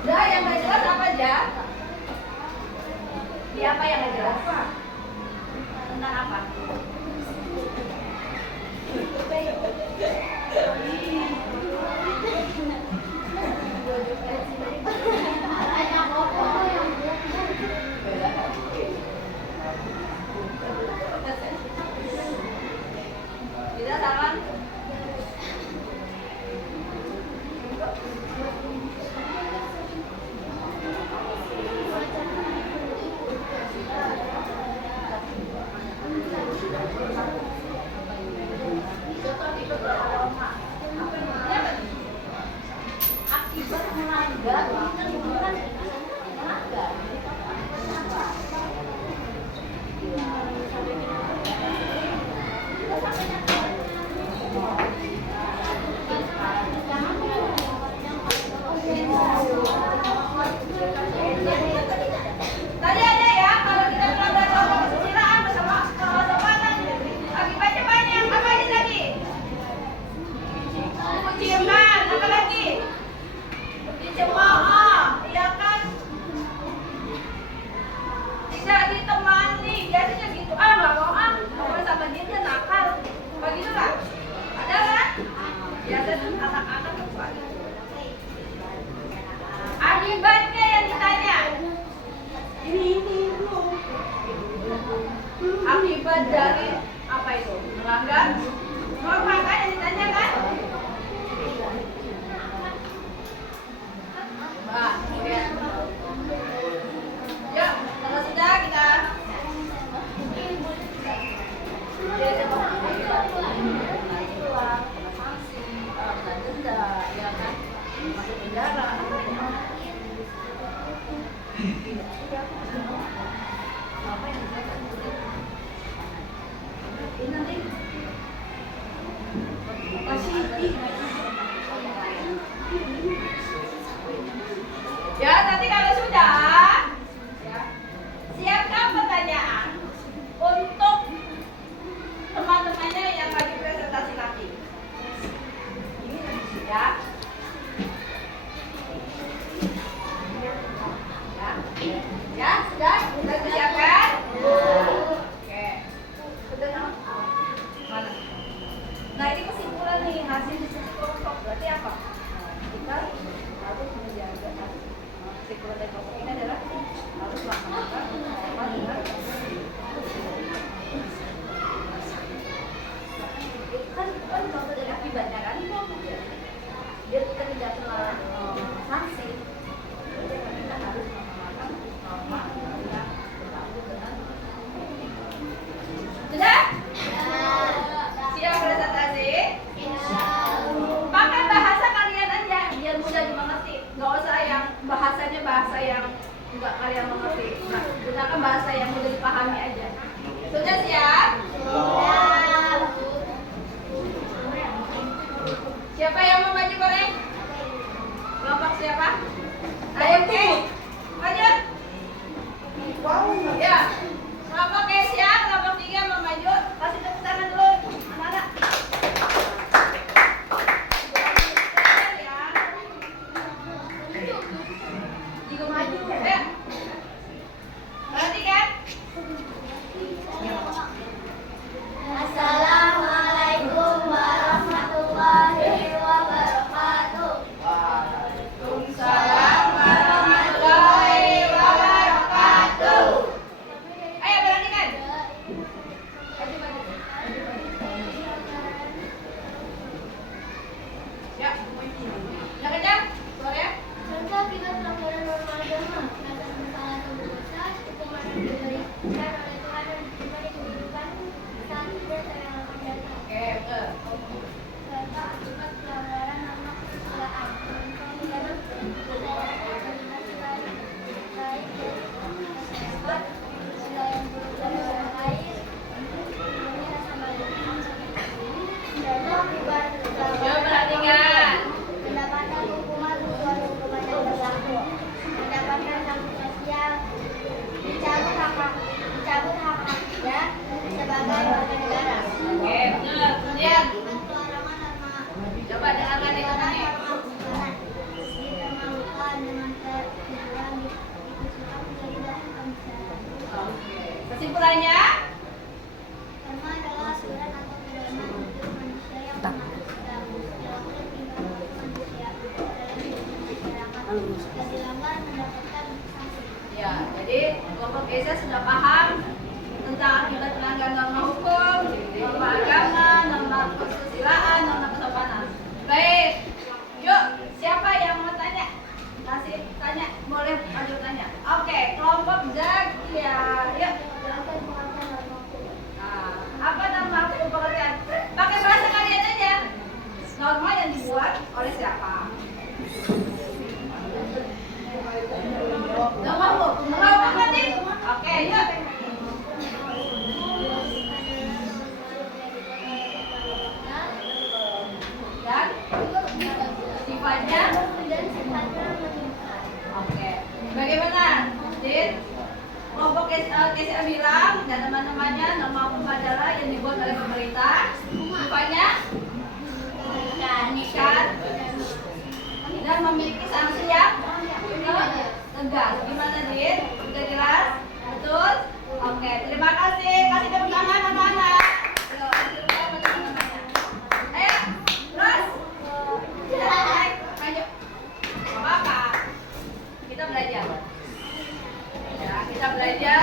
Udah, yang gak jelas apa aja? Di apa yang gak jelas? Tentang apa? Bisa tangan? Akibat melanggar tadi ada ya, kalau kita melanggar norma kesusilaan bersama kesopanan, akibatnya banyak. Apa aja tadi? Dikucilkan, apa lagi? Dicemooh, iya kan? Tidak ditemani, biasanya gitu. Nggak mau sama dia nakal. Begitu nggak? Ada kan? Biasanya anak-anak berbagi. Akibatnya yang ditanya. Ini akibat dari Apa itu? Melanggar norma kan yang ditanyakan? Mbak, ya. Yuk, kalau sudah kita sanksi, denda, ya kan? Masuk penjara. Ya, nanti kalau sudah, ya, siapkan pertanyaan untuk teman-temannya yang lagi presentasi nanti. Ya. Ya, sudah disiapkan? Oke. Sudah mana? Nah, ini kesimpulan nih, hasil diskusi kelompok berarti apa? Kita harus menjaga kesimpulan dari kelompok ini adalah harus melaksanakan norma dengan kan contoh dari akibatnya kan dia tidak kena sanksi, berarti kita harus melaksanakan norma yang berlaku dengan sudah? Siap presentasi? Pakai bahasa kalian aja biar mudah dimengerti. Nggak usah yang bahasanya bahasa yang nggak kalian mengerti. Nah, gunakan bahasa yang mudah dipahami aja. Sudah siap? Siapa yang mau maju boleh? Kelompok siapa? Ayo oke. Maju. Ya. Kelompok Asia, kelompok 3 mau maju. Kasih tepuk tangan dulu. Anak-anak. Juga maju. Ya. Perhatikan. Assalamualaikum warahmatullahi wabarakatuh. Waalaikumsalam warahmatullahi wabarakatuh. Ayo perhatikan. Maju. Ya. Yang kencang. Suaranya. Contoh akibat pelanggaran norma agama, atas kesalahan atau dosa, hukuman yang diberikan oleh Tuhan dan diterima di kehidupan saat hidup dan yang akan datang. Oke, betul. Contoh akibat pelanggaran norma kesusilaan, contoh pidana terlibat selain tersebut, selain berbuat orang lain, ini rasa malu. Contoh akibat Coba perhatikan. mendapatkan hukuman sesuai hukuman yang berlaku, mendapatkan sanksi sosial, dicabut hak-haknya sebagai warga negara. Oke, betul. Kemudian Akibat pelarangan norma coba dengarkan itu nih. kesusilaan, dipermalukan dengan tujuan dikucilkan menjadi bahan pembicaraan. Oke. Kesimpulannya? Norma adalah aturan atau pedoman hidup manusia yang dilakukan tinggal manusia dalam hidup masyarakat dan dilanggar mendapatkan sanksi. Ya, jadi kelompok desa sudah paham tentang akibat pelanggaran norma hukum, norma agama, norma kesusilaan, norma kesopanan. Baik, yuk siapa yang mau tanya? Kasih tanya, boleh maju tanya. Oke, kelompok Zakia, yuk. Jelaskan pengertian norma hukum. Nah, apa norma hukum pengertian? Pakai bahasa kalian aja. Norma yang dibuat oleh siapa? Norma hukum, norma hukum berarti? Oke, yuk. Dan sifatnya? Dan sifatnya mengikat. Oke. Bagaimana, Din? Kelompok KCA bilang dan teman-temannya norma hukum adalah yang dibuat oleh pemerintah. Sifatnya? Mengikat dan memiliki sanksi yang tegas. Gimana, Din? Sudah jelas? Betul? Oke, terima kasih. Kasih tepuk tangan anak-anak. Yuk, kasih tepuk tangan teman-temannya. Ayo, terus. Maju. Apa? Kita belajar. Ya, kita belajar.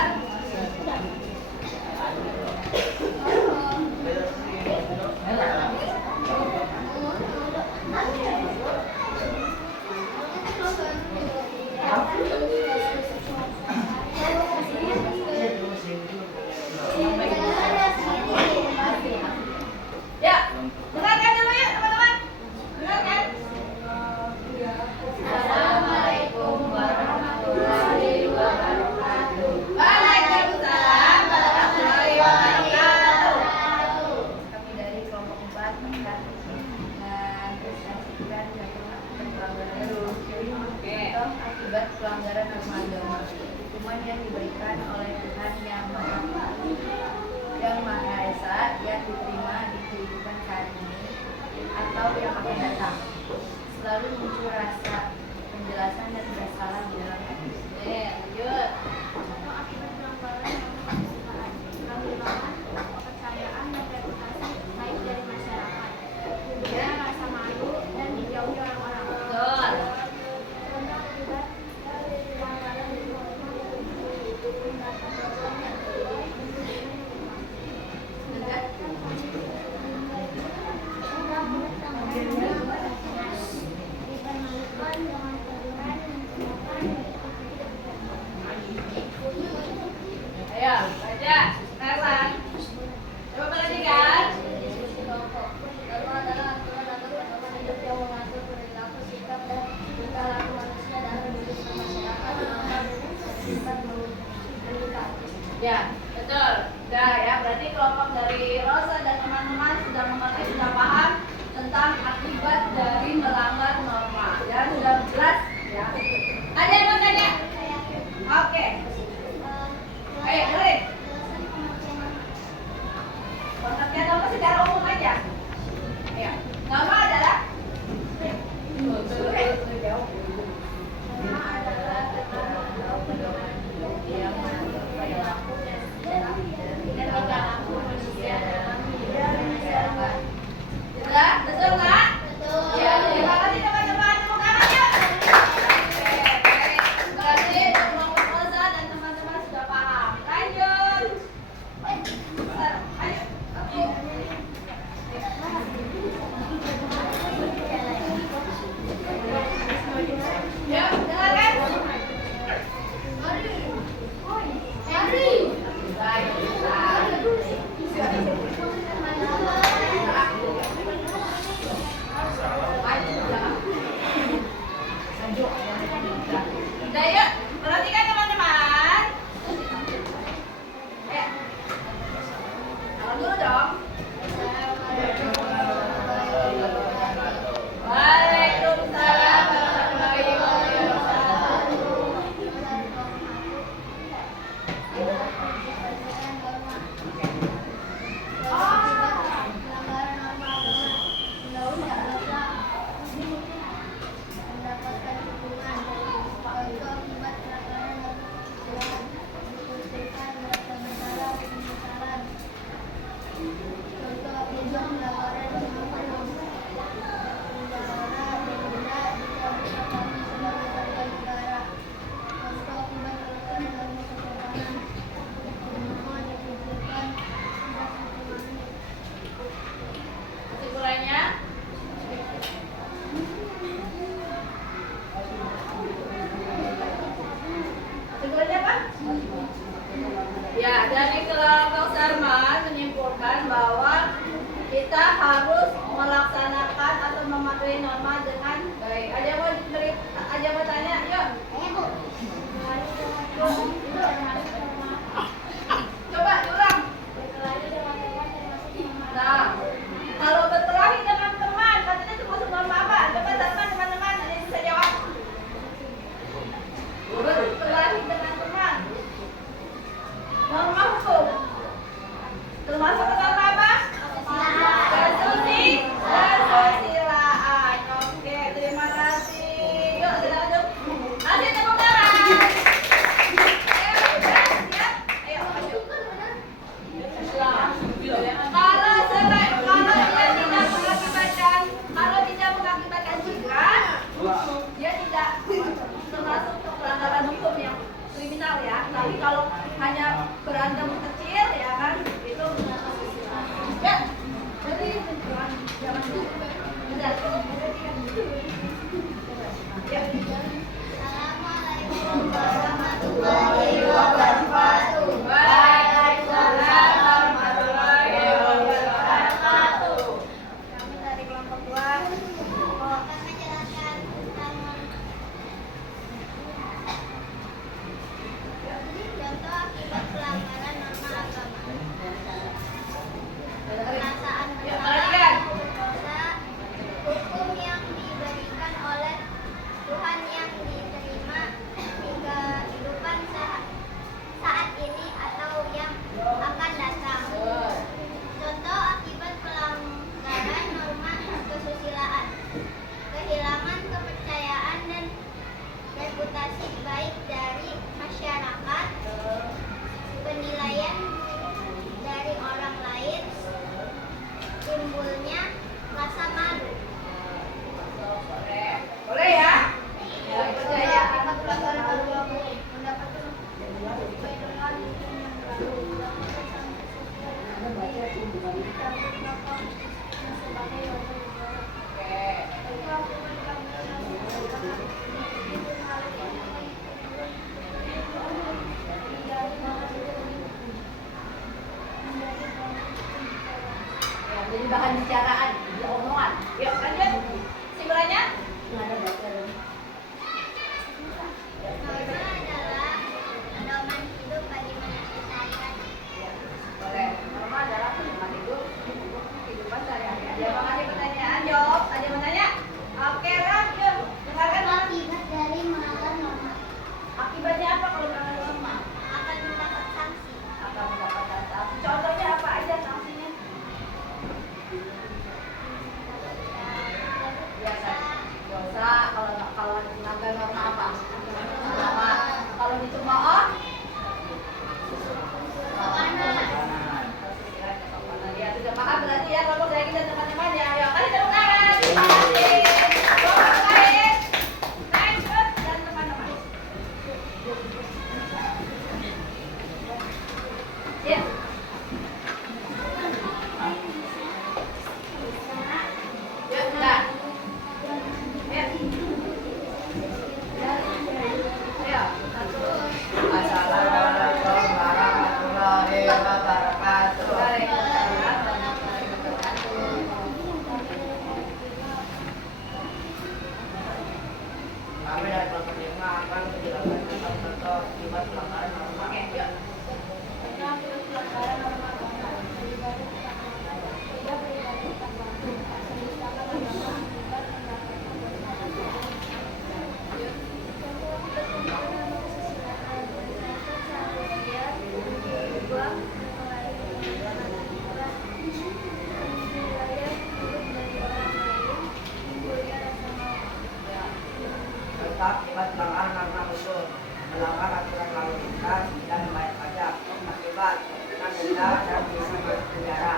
datang. Selalu muncul rasa penjelasan dan bersalah di dalam hati. Lanjut. Atau akibat pelanggaran norma kesukaan, kehilangan kepercayaan dan reputasi baik dari masyarakat, kemudian rasa malu dan dijauhi orang-orang. Betul. Contoh akibat pelanggaran norma dipermalukan dengan tuduhan Ayo, baca. Sekarang. Coba perhatikan. lalu adalah aturan atau pedoman hidup yang mengatur perilaku, sikap, dan tingkah laku manusia dalam hidup bermasyarakat, maka bersifat mengikat. Ya, betul. Udah ya, berarti kelompok dari Rosa dan teman-teman sudah mengerti, sudah paham tentang akibat dari melanggar norma. Ya, sudah jelas ya. Ada yang mau tanya? Oke. Ayo, dengerin. Pengertian norma secara umum aja. Ya. Norma adalah Norma adalah pedoman hidup yang mengatur perilaku dan tingkah laku manusia dalam hidup bermasyarakat. jelas, betul nggak? Betul. Ya, terima kasih teman-teman. Tepuk tangan yuk. Oke, baik. Berarti kelompok Rosa dan teman-teman sudah paham. Lanjut. Ayo. Aku. Yuk, dengarkan. Baik. Udah yuk, perhatikan teman-teman. Ayo. Salam dulu dong. Waalaikumsalam warahmatullahi wabarakatuh. Pelanggaran norma agama, undang-undang mendapatkan dukungan. Contoh akibat pelanggaran norma kesukaan, dikucilkan, merasa bersalah, penyesalan. Contoh akibat pelanggaran norma pendahara, denda, dicabut status sebagai warga negara. Contoh akibat pelanggaran norma kesopanan, norma dikucilkan, tidak ditemani. Kesimpulannya, kesimpulannya apa? Ya, dari kelompok Sarman menyimpulkan bahwa kita harus melaksanakan atau mematuhi norma dengan baik. Ada yang mau tanya? Yuk. Coba diulang. Nah, kalau berkelahi dengan teman, katanya itu masuk norma apa? Coba teman-teman ada yang bisa jawab. Berkelahi dengan teman. Norma hukum. Termasuk ke norma apa? Kesusilaan. Oke, terima kasih. Yuk, kita lanjut. Kasih tepuk tangan. Ayo, udah siap? Ayo, maju. Kalau tidak mengakibatkan cedera, dia tidak termasuk pelanggaran hukum yang kriminal ya. Tapi kalau hanya berantem kecil ya kan, itu Bapak sebagai warga negara. Oke. Itu aku mengambil itu harus Ya, jadi bahan bicaraan, jadi omongan. Yuk lanjut. Simpulannya? Norma adalah pedoman hidup bagi manusia sehari-hari. Ya, boleh. Norma adalah pedoman hidup untuk kehidupan sehari-hari. Ada yang mau ngasih pertanyaan? Jawab. Ada yang mau tanya? Oke, lanjut. Dengarkan. Akibat dari melanggar norma Akibatnya apa kalau melanggar norma? akan mendapat sanksi. Akan mendapatkan sanksi. Contohnya apa aja sanksinya? Biasa dosa. Kalau melanggar norma apa? Norma. Kalau dicemooh? Ya sudah paham berarti ya kelompok saya dan teman-teman ya. Ayo kasih tepuk tangan. Terima kasih. Kelompok lain. Lanjut dan teman-teman. Ya. Ya sudah. Ya. Ayo satu. Assalamualaikum warahmatullahi wabarakatuh. Waalaikumsalam warahmatullahi wabarakatuh. Kami dari kelompok 5 akan menjelaskan tentang contoh akibat pelanggaran norma. Oke, yuk. Contoh akibat pelanggaran norma khusus, melanggar aturan lalu lintas dan membayar pajak, akibat kena denda dan bisa masuk penjara.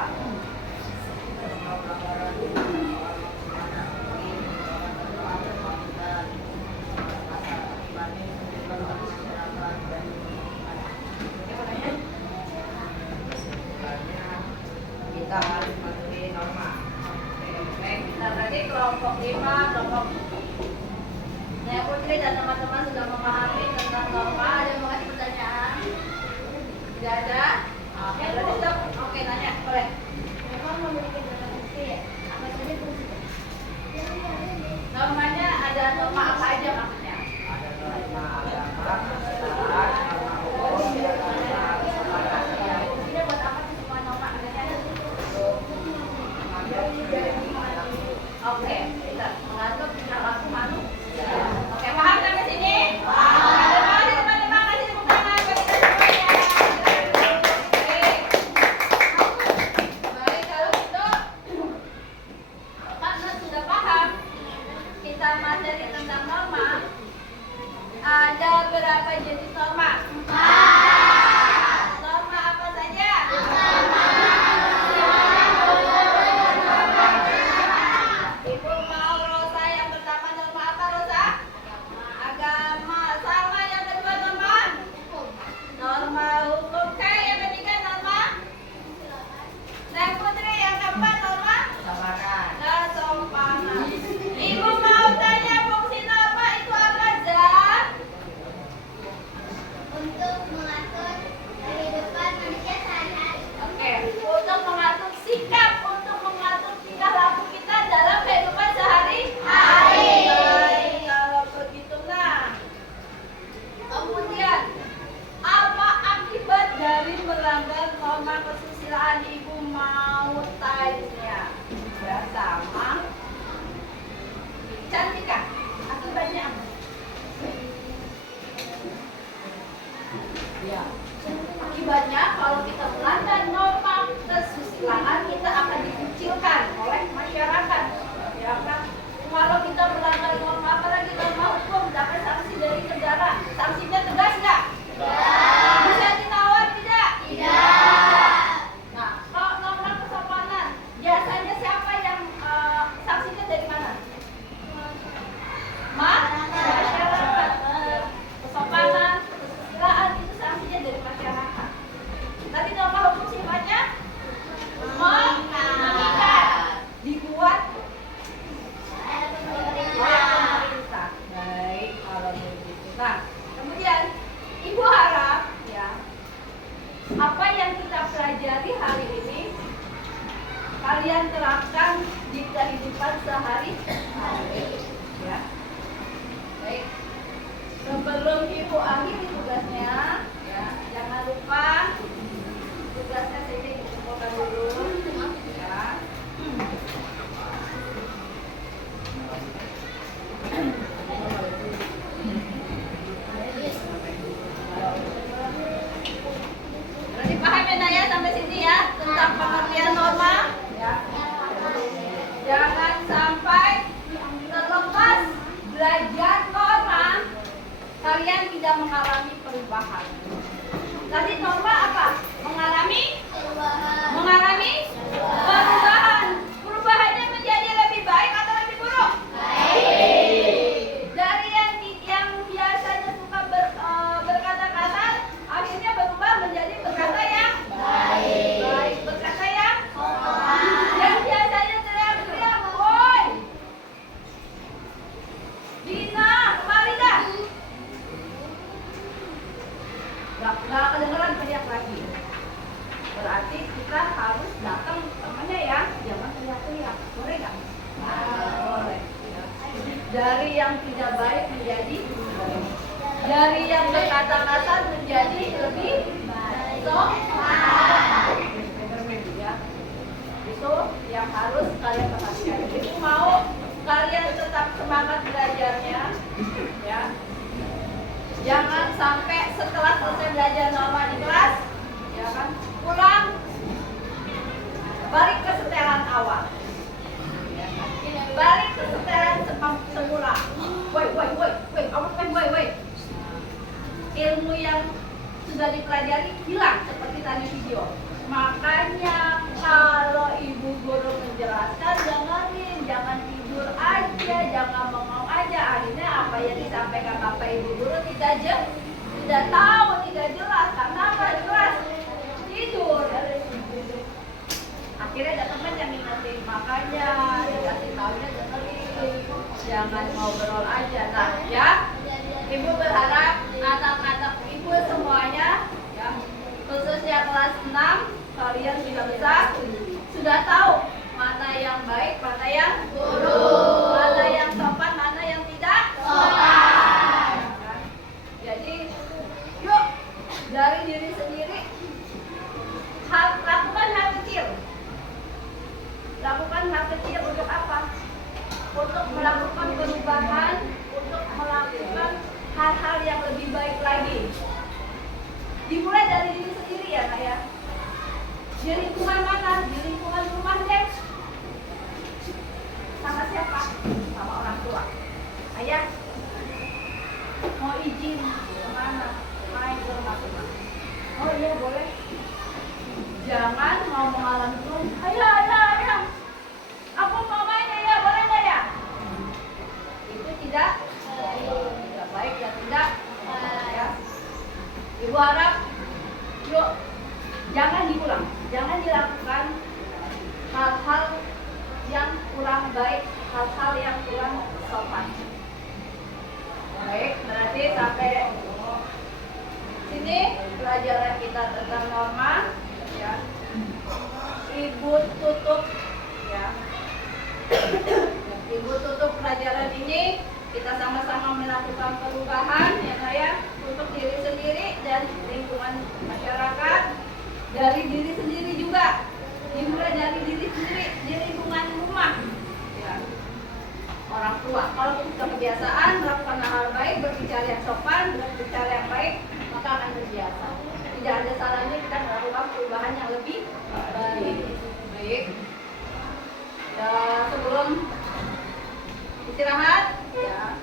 Kita harus mematuhi norma. Baik, kita berarti kelompok 5, kelompok Saya Putri dan teman-teman sudah memahami tentang norma. Ada yang mau kasih pertanyaan? Tidak ada? Oke, berarti sudah. Oke, nanya, boleh. Norma memiliki beberapa fungsi. Apa saja fungsinya? Normanya ada norma apa aja maksudnya? Ada norma agama, kesejahteraan, norma hukum, dan norma keselamatan. Ya, fungsinya buat apa sih semua norma? Oke, kita mengatur perilaku manusia. Oke, paham sampai sini? Paham. Terima kasih teman-teman, kasih tepuk tangan bagi kita semuanya. Baik, kalau gitu karena sudah paham kita materi tentang norma. Ada berapa jenis norma? 4. Norma apa saja? Ibu mau Rosa yang pertama norma apa Rosa? Agama. Salma yang kedua norma? Norma hukum. Kai yang ketiga norma? Saya Putri yang keempat norma? Kesopanan. Ibu mau tanya fungsi norma itu apa Zah? Untuk mengatur kehidupan manusia sehari-hari. Oke, untuk mengatur sikap, untuk mengatur tingkah laku kita dalam kehidupan sehari-hari. Baik, kalau begitu nah. Kemudian, apa akibat dari melanggar norma kesusilaan? Ibu mau tanya. Pertama, Cantika, akibatnya apa? Ya. Akibatnya kalau kita melanggar norma kesusilaan kita akan dikucilkan oleh masyarakat. Ya kan? Kalau kita melanggar norma apalagi norma hukum dapat sanksi dari negara. Sanksinya tegas nggak? Bisa ditawar tidak? Tidak. Nah, kalau norma Ibu akhiri tugasnya, ya. Jangan lupa tugasnya sini dikumpulkan dulu, ya. Berarti paham ya Naya sampai sini ya tentang pengertian norma, ya. Jangan sampai terlepas belajar norma kalian tidak mengalami perubahan. Tadi norma apa? Mengalami perubahan. Perubahannya menjadi lebih baik atau lebih buruk? Baik. Dari yang biasanya suka berkata-kata, akhirnya berubah menjadi berkata yang baik. Berkata yang yang biasanya teriak-teriak, woi, Dina, kemari dah. Nggak kedengeran teriak lagi. Berarti kita harus datang temannya ya, jangan teriak-teriak. Boleh nggak? Boleh. Dari yang tidak baik menjadi baik. Dari yang berkata-kata menjadi lebih sopan. Ya. Itu yang harus kalian perhatikan. Ibu mau kalian tetap semangat belajarnya, ya. Jangan sampai setelah selesai belajar norma di kelas, ya kan, pulang balik ke setelan awal, ya kan? Balik ke setelan semula. Woi, awas woi. Ilmu yang sudah dipelajari hilang seperti tadi video. Makanya kalau ibu guru menjelaskan dengerin, jangan tidur aja, jangan bengong aja. Akhirnya apa yang disampaikan bapak ibu guru tidak tahu, tidak jelas. Karena apa? Jelas tidur. Akhirnya ada teman yang ngingetin, makanya dikasih tahunya dengerin, jangan ngobrol aja. Nah, ya, ibu berharap anak-anak ibu semuanya, ya, khususnya kelas 6, kalian sudah tahu mana yang baik, mana yang buruk, mana yang sopan, mana yang tidak sopan. Jadi, yuk dari diri sendiri lakukan hal kecil. Lakukan hal kecil untuk apa? Untuk melakukan perubahan, untuk melakukan hal-hal yang lebih baik lagi. Dimulai dari diri sendiri ya Kak ya. Di lingkungan mana? Di lingkungan rumah deh. Sama siapa? Sama orang tua. Ayah, mau izin kemana? Main ke rumah. Oh iya boleh. Jangan mau mengalami belum. Ayah. Aku mau main ya, boleh nggak ya? Itu tidak baik dan tidak. Ya. Ibu harap, yuk jangan diulang, jangan dilakukan hal-hal yang kurang baik, hal-hal yang kurang sopan. Baik, berarti sampai sini pelajaran kita tentang norma. Ya. Ibu tutup, ya. Ibu tutup pelajaran ini. Kita sama-sama melakukan perubahan ya saya untuk diri sendiri dan lingkungan masyarakat, dari diri sendiri juga, dimulai dari diri sendiri di lingkungan rumah, ya. Orang tua kalau kita kebiasaan melakukan hal baik, berbicara yang sopan, berbicara yang baik, maka akan terbiasa. Tidak ada salahnya kita melakukan perubahan yang lebih baik. Ya, sebelum istirahat, ya,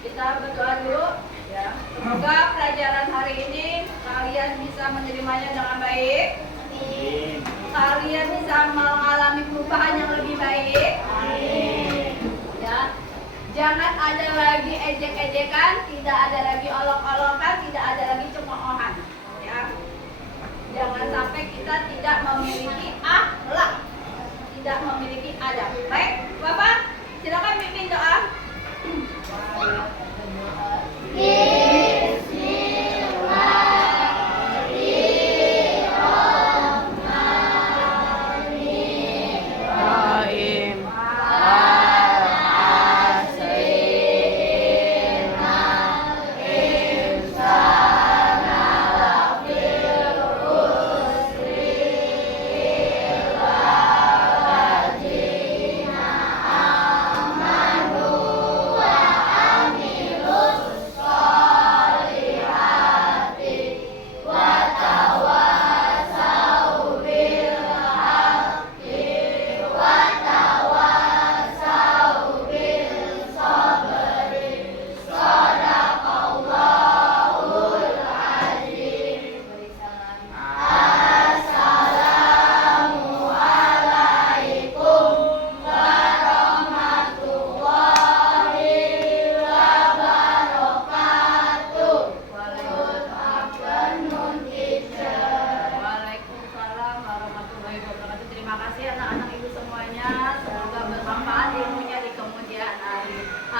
kita berdoa dulu, ya. Semoga pelajaran hari ini kalian bisa menerimanya dengan baik. Amin. Kalian bisa mengalami perubahan yang lebih baik. Amin. Ya, jangan ada lagi ejek-ejekan, tidak ada lagi olok-olokan, tidak ada lagi cemoohan. Ya, jangan sampai kita tidak memiliki akhlak, tidak memiliki adab. Baik, Bapak. Silakan pimpin doa. Bismillahirrahmanirrahim.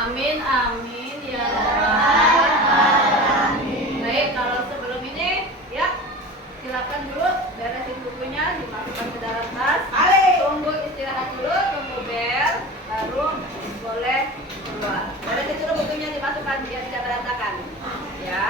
Amin, amin ya.